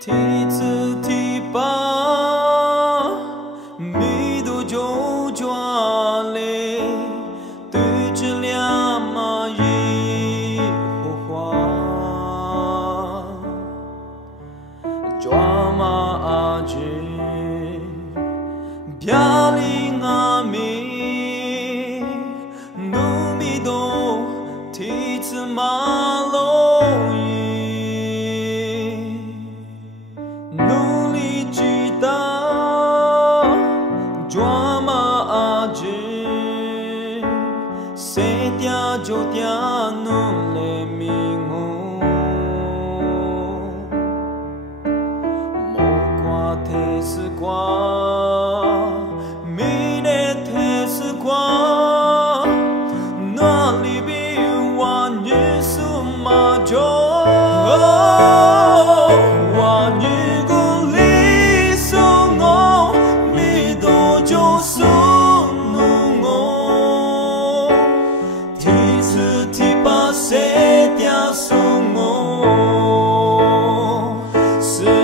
梯子梯把米都就抓嘞，对着两马一火花，抓马阿吉，漂亮阿米，努米都梯子马路。 努力知道，抓马阿吉，谁掉就掉，努力迷糊，莫挂太死挂，迷得太死挂，哪里比我日数马就。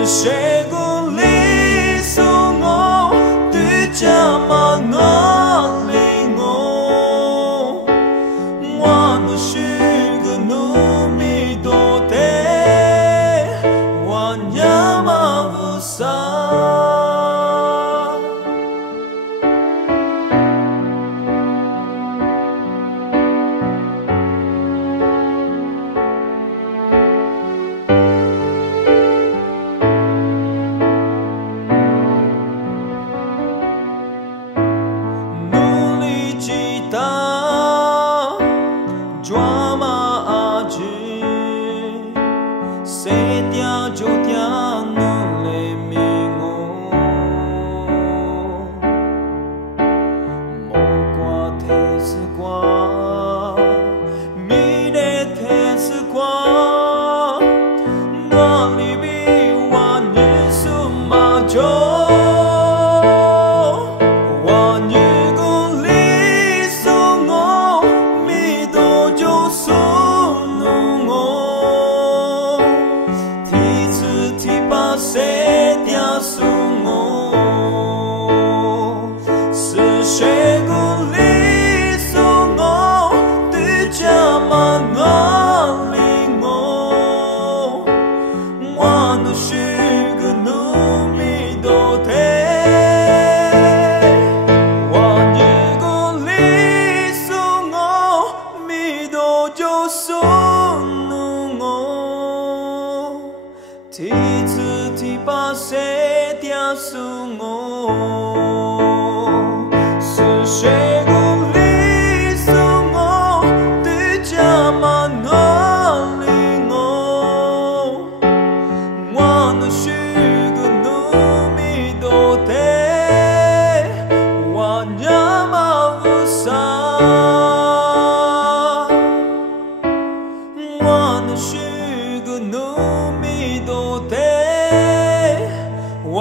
谁鼓励送我对家嘛我领我，我那是个努米多的，我呀嘛不傻。 抓马阿吉，谁掉就掉，努力迷糊，莫挂太死挂，迷得太死挂，哪里比我日数马就。 谁掉送我？是谁鼓励送我？对家嘛我领我，我那是个努米多的，我一鼓励送我，米多就送我，梯子。 把谁掉送我？是谁鼓励送我？对家嘛我领我，我那是个努米多的，我呀嘛不傻，我那是个努米多的。 我。